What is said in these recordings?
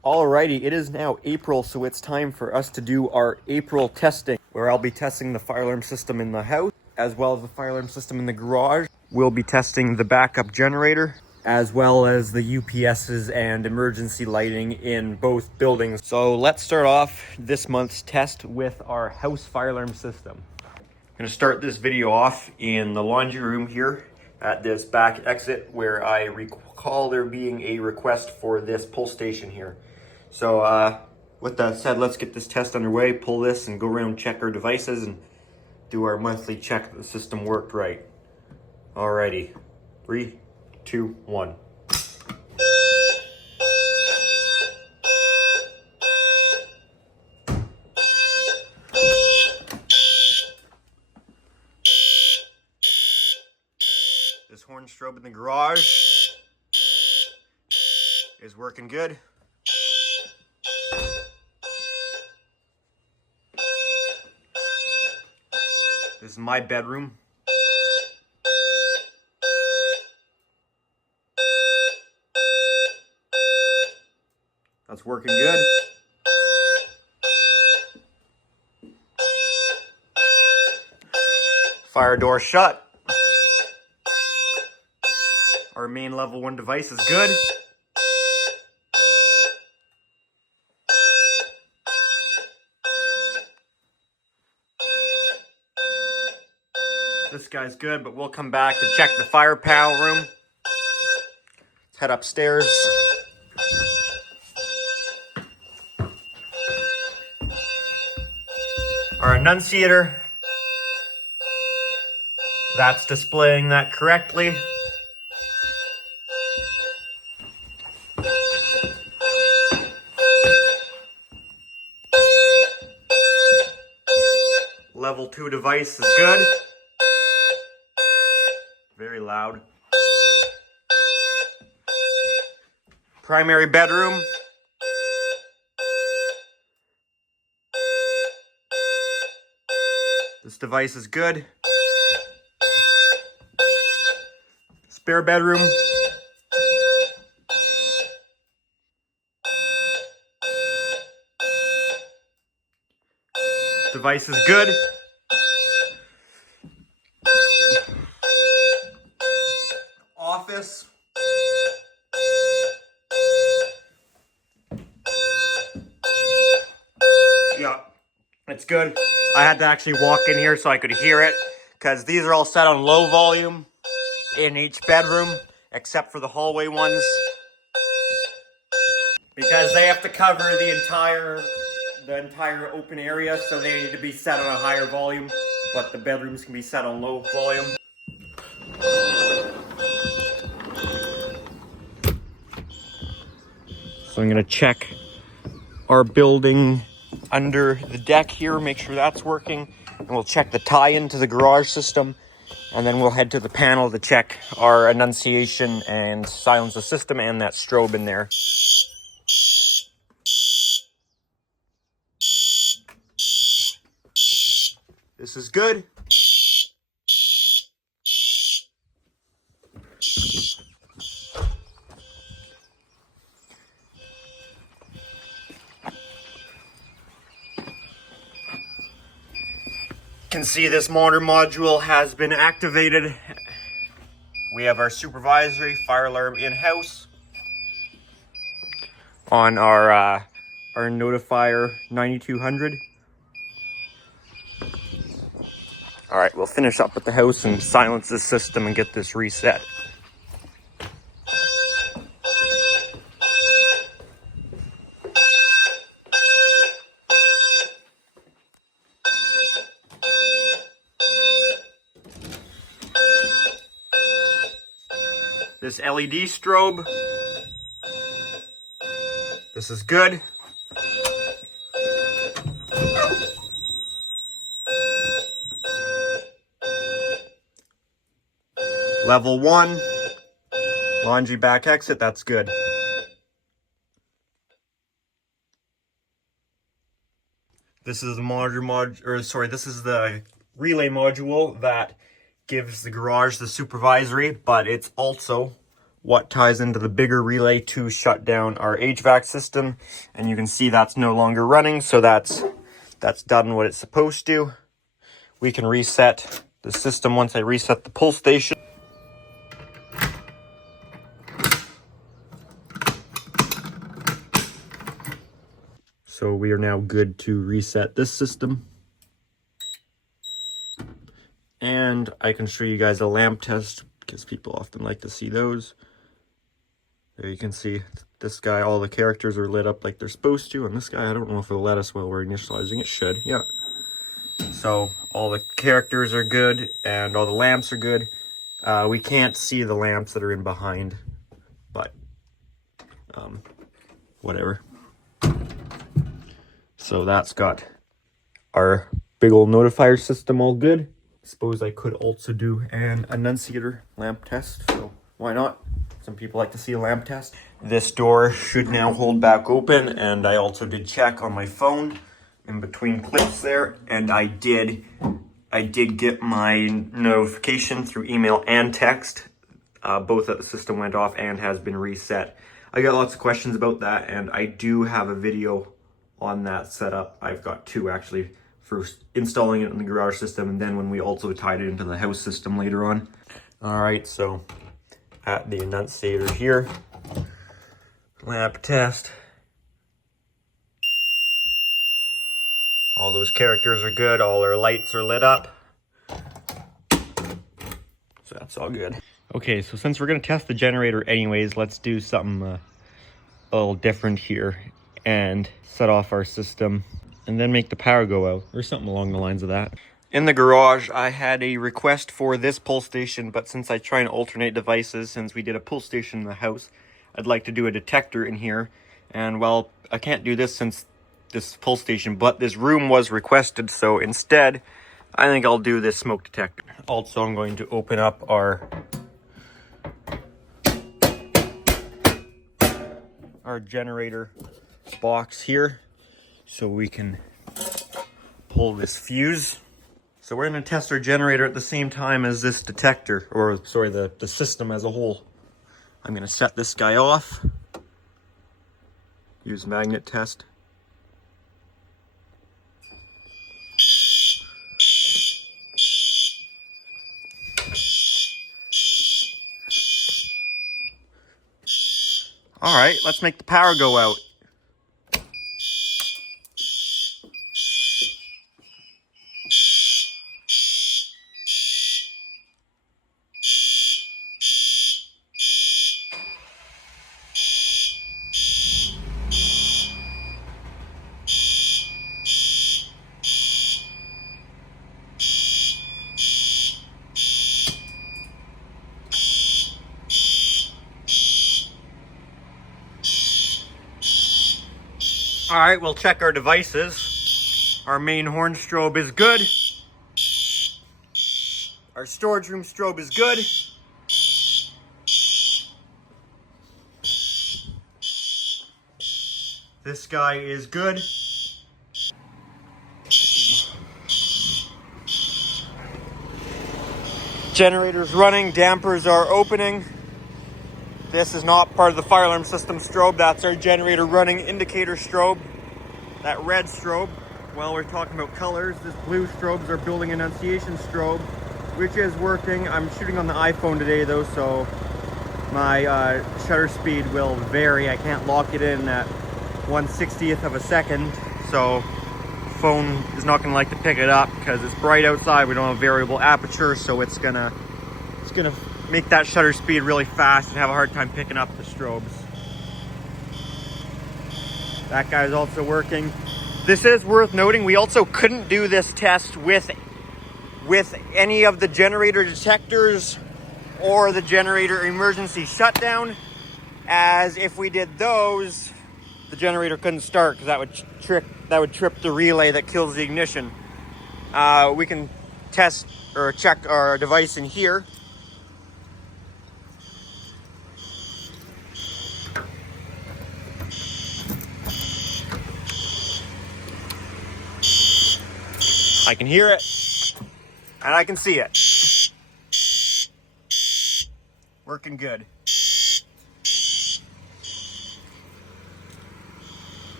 Alrighty, it is now April, so it's time for us to do our April testing, where I'll be testing the fire alarm system in the house, as well as the fire alarm system in the garage. We'll be testing the backup generator, as well as the UPSs and emergency lighting in both buildings. So let's start off this month's test with our house fire alarm system. I'm going to start this video off in the laundry room here at this back exit, where I recall there being a request for this pull station here. So with that said, let's get this test underway, pull this and go around, check our devices and do our monthly check that the system worked right. Alrighty, 3, 2, 1. This horn strobe in the garage is working good. This is my bedroom. That's working good. Fire door shut. Our main level 1 device is good. This guy's good, but we'll come back to check the fire panel room. Let's head upstairs. Our annunciator. That's displaying that correctly. Level 2 device is good. Very loud. Primary bedroom. This device is good. Spare bedroom. Device is good. Office. Yeah, it's good. I had to actually walk in here so I could hear it, because these are all set on low volume in each bedroom, except for the hallway ones, because they have to cover the entire open area, so they need to be set on a higher volume, but the bedrooms can be set on low volume. So I'm gonna check our building under the deck here, make sure that's working, and we'll check the tie-in to the garage system, and then we'll head to the panel to check our annunciation and silence the system and that strobe in there. This is good. You can see this monitor module has been activated. We have our supervisory fire alarm in-house on our notifier 9200. All right, we'll finish up with the house and silence this system and get this reset. This LED strobe, this is good. Level 1, laundry back exit, that's good. This is the this is the relay module that gives the garage the supervisory, but it's also what ties into the bigger relay to shut down our HVAC system. And you can see that's no longer running, so that's done what it's supposed to. We can reset the system once I reset the pull station. So we are now good to reset this system. And I can show you guys a lamp test because people often like to see those. There you can see this guy, all the characters are lit up like they're supposed to. And this guy, I don't know if it'll let us while we're initializing. It should, yeah. So all the characters are good and all the lamps are good. We can't see the lamps that are in behind, but whatever. So that's got our big old notifier system all good. Suppose I could also do an annunciator lamp test, so why not? Some people like to see a lamp test. This door should now hold back open, and I also did check on my phone in between clips there, and I did get my notification through email and text, both that the system went off and has been reset. I got lots of questions about that, and I do have a video on that setup. I've got two actually, for installing it in the garage system, and then when we also tied it into the house system later on. All right, so at the annunciator here, lamp test. All those characters are good, all our lights are lit up. So that's all good. Okay, so since we're gonna test the generator anyways, let's do something a little different here and set off our system and then make the power go out, or something along the lines of that. In the garage, I had a request for this pull station, but since I try and alternate devices, since we did a pull station in the house, I'd like to do a detector in here. And well, I can't do this since this pull station, but this room was requested, so instead, I think I'll do this smoke detector. Also, I'm going to open up our generator box here so we can pull this fuse. So we're going to test our generator at the same time as this detector, or sorry, the system as a whole. I'm going to set this guy off, use magnet test. All right, let's make the power go out. All right, we'll check our devices. Our main horn strobe is good. Our storage room strobe is good. This guy is good. Generator's running, dampers are opening. This is not part of the fire alarm system strobe. That's our generator running indicator strobe. That red strobe. While we're talking about colors, this blue strobe is our building annunciation strobe, which is working. I'm shooting on the iPhone today though, so my shutter speed will vary. I can't lock it in at 1/60th of a second, so phone is not gonna like to pick it up because it's bright outside. We don't have variable aperture, so it's gonna make that shutter speed really fast and have a hard time picking up the strobes. That guy's also working. This is worth noting, we also couldn't do this test with any of the generator detectors or the generator emergency shutdown, as if we did those, the generator couldn't start because that would trip the relay that kills the ignition. We can test or check our device in here. I can hear it and I can see it. Working good.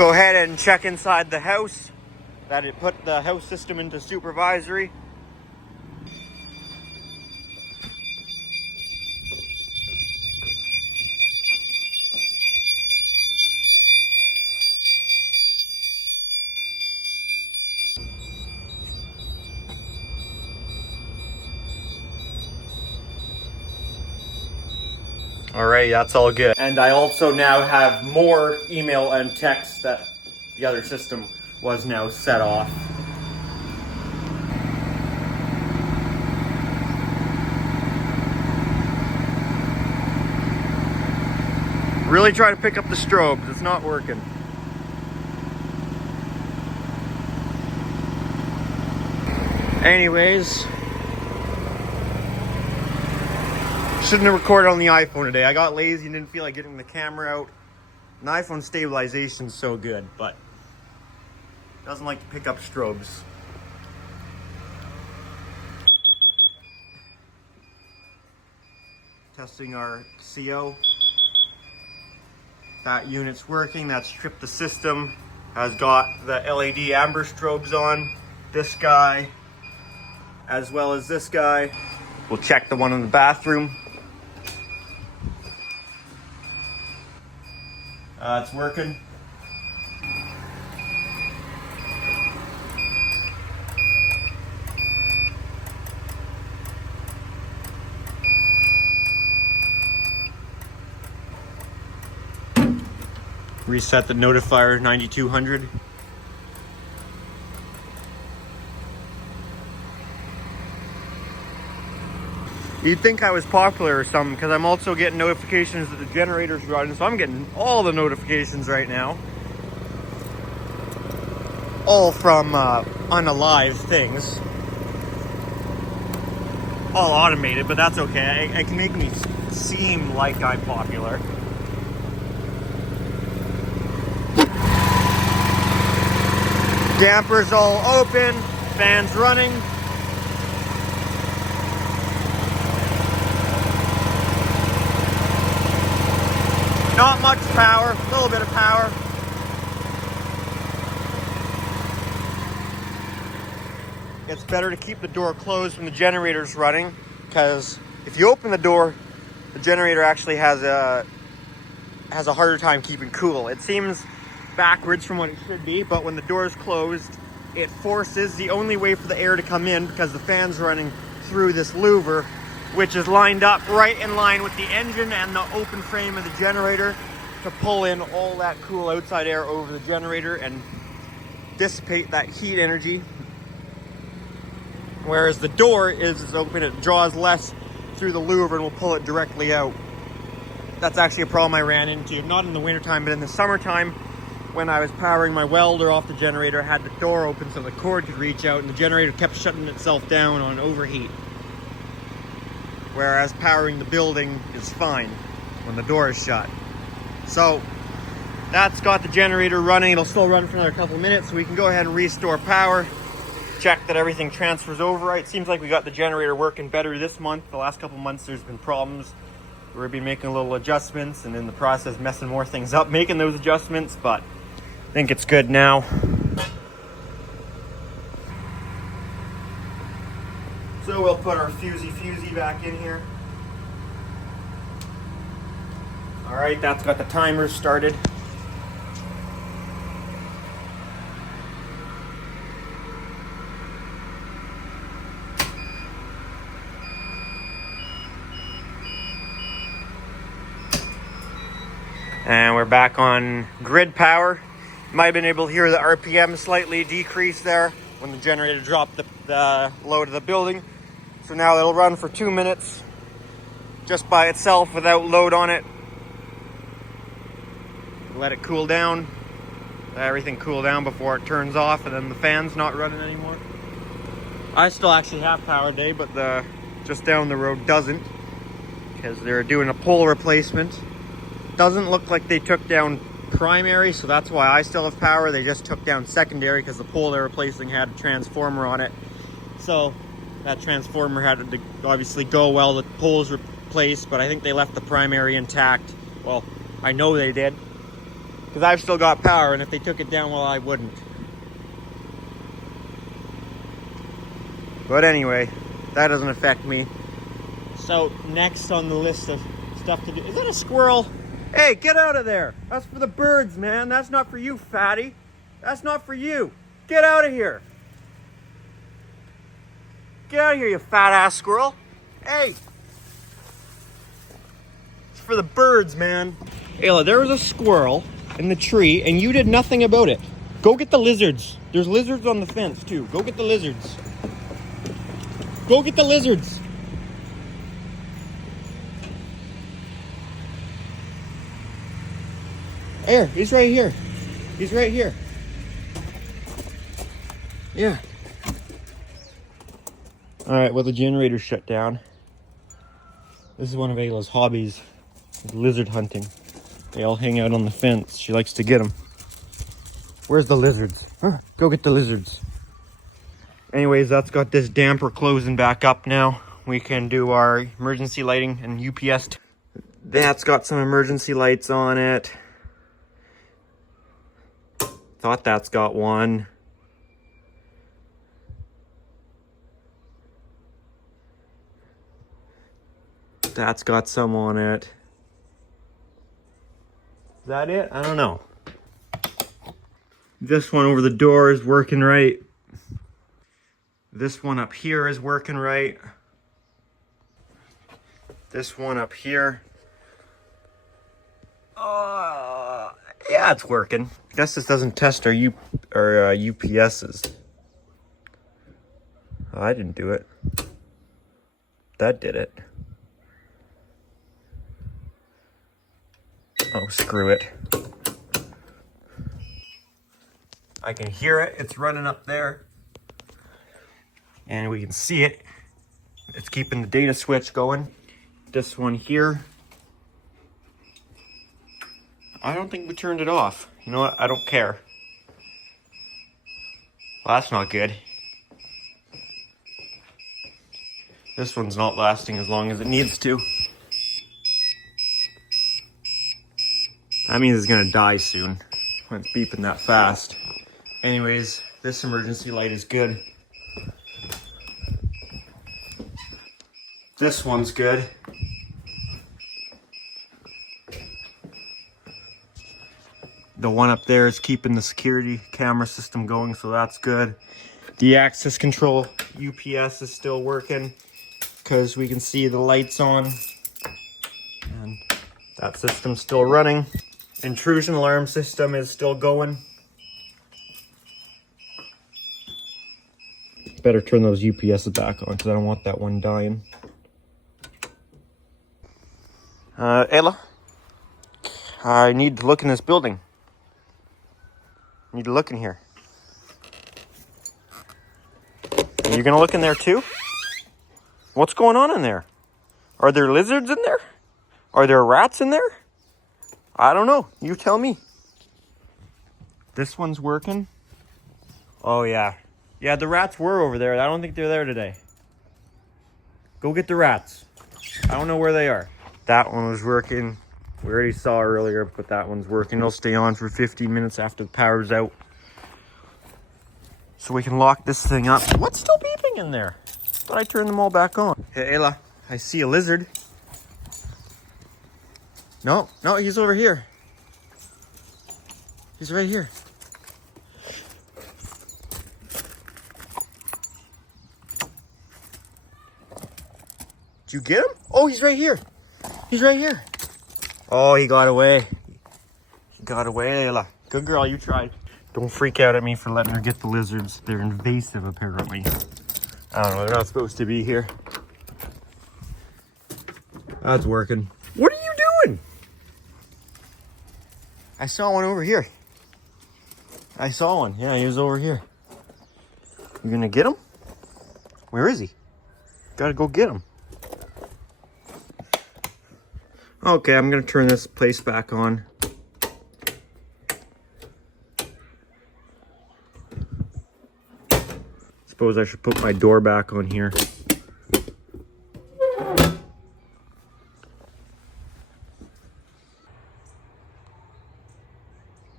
go ahead and check inside the house. That it put the house system into supervisory. Alright, that's all good. And I also now have more email and text that the other system was now set off. Really try to pick up the strobes, it's not working. Anyways, shouldn't have recorded on the iPhone today. I got lazy and didn't feel like getting the camera out. And the iPhone stabilization's so good, but it doesn't like to pick up strobes. Testing our CO. That unit's working, that's stripped the system. Has got the LED amber strobes on. This guy, as well as this guy. We'll check the one in the bathroom. It's working. Reset the notifier 9200. You'd think I was popular or something, because I'm also getting notifications that the generator's running, so I'm getting all the notifications right now. All from unalive things. All automated, but that's okay. It can make me seem like I'm popular. Dampers all open, fans running. Not much power, a little bit of power. It's better to keep the door closed when the generator's running, because if you open the door, the generator actually has a harder time keeping cool. It seems backwards from what it should be, but when the door is closed, it forces the only way for the air to come in, because the fan's running through this louver, which is lined up right in line with the engine and the open frame of the generator, to pull in all that cool outside air over the generator and dissipate that heat energy. Whereas the door is open, it draws less through the louver and will pull it directly out. That's actually a problem I ran into, not in the wintertime, but in the summertime, when I was powering my welder off the generator. I had the door open so the cord could reach out, and the generator kept shutting itself down on overheat. Whereas powering the building is fine when the door is shut. So that's got the generator running. It'll still run for another couple of minutes, so we can go ahead and restore power. Check that everything transfers over right. Seems like we got the generator working better this month. The last couple of months there's been problems. We've been making little adjustments, and in the process messing more things up making those adjustments, but I think it's good now. So we'll put our fusey back in here. All right, that's got the timer started. And we're back on grid power. Might have been able to hear the RPM slightly decrease there when the generator dropped the load of the building. So now it'll run for 2 minutes just by itself without load on it. Let it cool down. Let everything cool down before it turns off, and then the fan's not running anymore. I still actually have power today, but the just down the road doesn't, because they're doing a pole replacement. Doesn't look like they took down primary, so that's why I still have power. They just took down secondary because the pole they're replacing had a transformer on it. So that transformer had to obviously go while the pole's replaced, but I think they left the primary intact. Well, I know they did. Because I've still got power, and if they took it down, well, I wouldn't. But anyway, that doesn't affect me. So next on the list of stuff to do, is that a squirrel? Hey, get out of there. That's for the birds, man. That's not for you, fatty. That's not for you. Get out of here. Get out of here, you fat ass squirrel. Hey. It's for the birds, man. Ayla, there was a squirrel in the tree and you did nothing about it. Go get the lizards. There's lizards on the fence too. Go get the lizards. Go get the lizards. Here, he's right here. He's right here. Yeah. All right, well, the generator's shut down. This is one of Ayla's hobbies, lizard hunting. They all hang out on the fence. She likes to get them. Where's the lizards? Huh? Go get the lizards. Anyways, that's got this damper closing back up now. We can do our emergency lighting and UPS. That's got some emergency lights on it. Thought that's got one. That's got some on it. Is that it? I don't know. This one over the door is working right. This one up here is working right. This one up here. Yeah, it's working. I guess this doesn't test our UPSs. Oh, I didn't do it. That did it. Oh, screw it. I can hear it. It's running up there. And we can see it. It's keeping the data switch going. This one here. I don't think we turned it off. You know what? I don't care. Well, that's not good. This one's not lasting as long as it needs to. That means it's gonna die soon when it's beeping that fast. Anyways, this emergency light is good. This one's good. The one up there is keeping the security camera system going, so that's good. The access control UPS is still working because we can see the lights on. And that system's still running. Intrusion alarm system is still going. Better turn those UPSs back on because I don't want that one dying. Ayla, I need to look in this building. I need to look in here. Are you gonna look in there too? What's going on in there? Are there lizards in there? Are there rats in there? I don't know. You tell me. This one's working. Oh yeah. Yeah, the rats were over there. I don't think they're there today. Go get the rats. I don't know where they are. That one was working. We already saw earlier, but that one's working. It'll stay on for 15 minutes after the power's out. So we can lock this thing up. What's still beeping in there? Thought I turned them all back on. Hey, Ayla, I see a lizard. No, he's over here. He's right here. Did you get him? Oh, he's right here. He's right here. Oh, he got away. He got away, Ayla. Good girl, you tried. Don't freak out at me for letting her get the lizards. They're invasive, apparently. I don't know, they're not supposed to be here. That's working. What are you doing? I saw one over here. I saw one. Yeah, he was over here. You gonna get him? Where is he? Gotta go get him. Okay, I'm gonna turn this place back on. Suppose I should put my door back on here.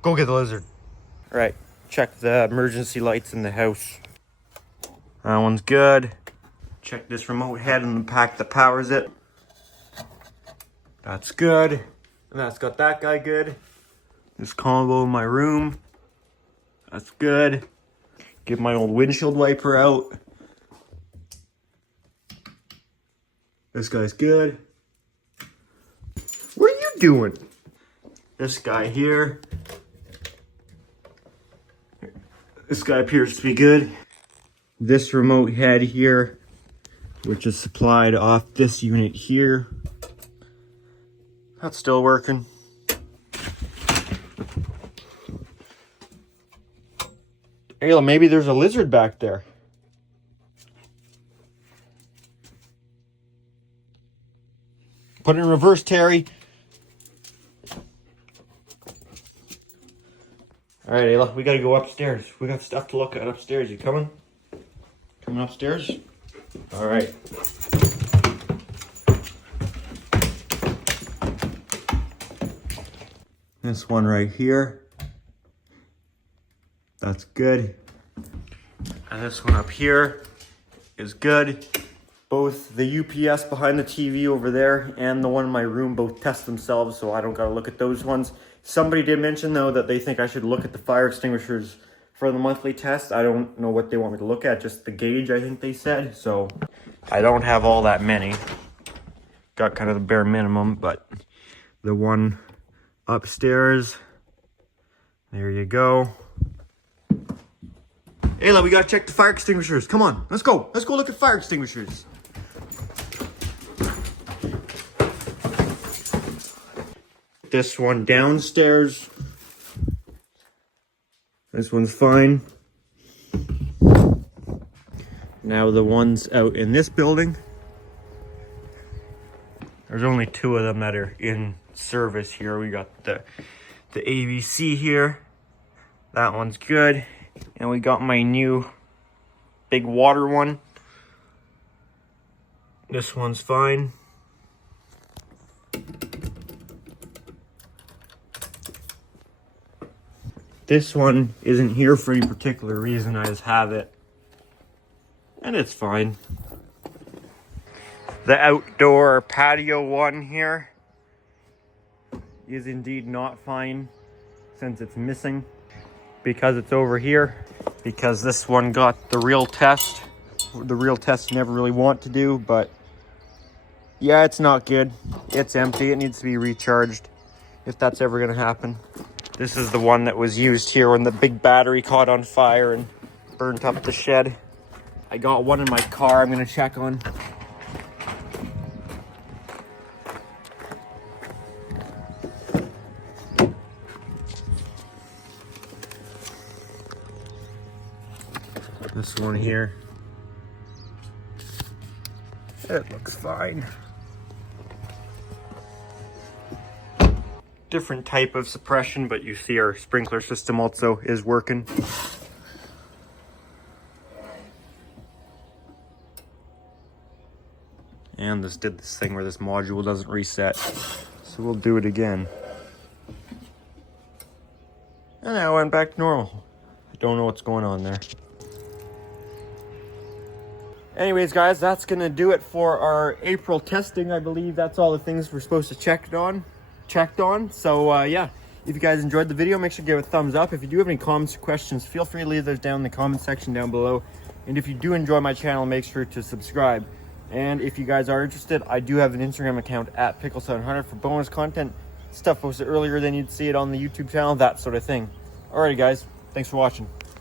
Go get the lizard. All right, check the emergency lights in the house. That one's good. Check this remote head and the pack that powers it. That's good. And that's got that guy good. This combo in my room. That's good. Get my old windshield wiper out. This guy's good. What are you doing? This guy here. This guy appears to be good. This remote head here, which is supplied off this unit here. That's still working. Ayla, maybe there's a lizard back there. Put it in reverse, Terry. All right, Ayla, we gotta go upstairs. We got stuff to look at upstairs. You coming? Coming upstairs? All right. This one right here. That's good. And this one up here is good. Both the UPS behind the TV over there and the one in my room both test themselves, so I don't gotta look at those ones. Somebody did mention though that they think I should look at the fire extinguishers for the monthly test. I don't know what they want me to look at, just the gauge I think they said. So I don't have all that many. Got kind of the bare minimum, but the one upstairs, there you go. Ayla, we gotta check the fire extinguishers. Come on, let's go. Let's go look at fire extinguishers. This one downstairs. This one's fine. Now the ones out in this building. There's only 2 of them that are in service here. We got the AVC here. That one's good. And we got my new big water one. This one's fine. This one isn't here for any particular reason. I just have it. And it's fine. The outdoor patio one here is indeed not fine since it's missing. Because it's over here. Because this one got the real test. The real test you never really want to do, but yeah, it's not good. It's empty. It needs to be recharged if that's ever going to happen. This is the one that was used here when the big battery caught on fire and burnt up the shed. I got one in my car I'm going to check on. This one here. It looks fine. Different type of suppression, but you see our sprinkler system also is working. And this did this thing where this module doesn't reset. So we'll do it again. And that went back to normal. I don't know what's going on there. Anyways, guys, that's gonna do it for our April testing. I believe that's all the things we're supposed to check on. So yeah, if you guys enjoyed the video, make sure to give it a thumbs up. If you do have any comments or questions, feel free to leave those down in the comment section down below. And if you do enjoy my channel, make sure to subscribe. And if you guys are interested, I do have an Instagram account at Pickle700 for bonus content, stuff posted earlier than you'd see it on the YouTube channel, that sort of thing. Alrighty guys, thanks for watching.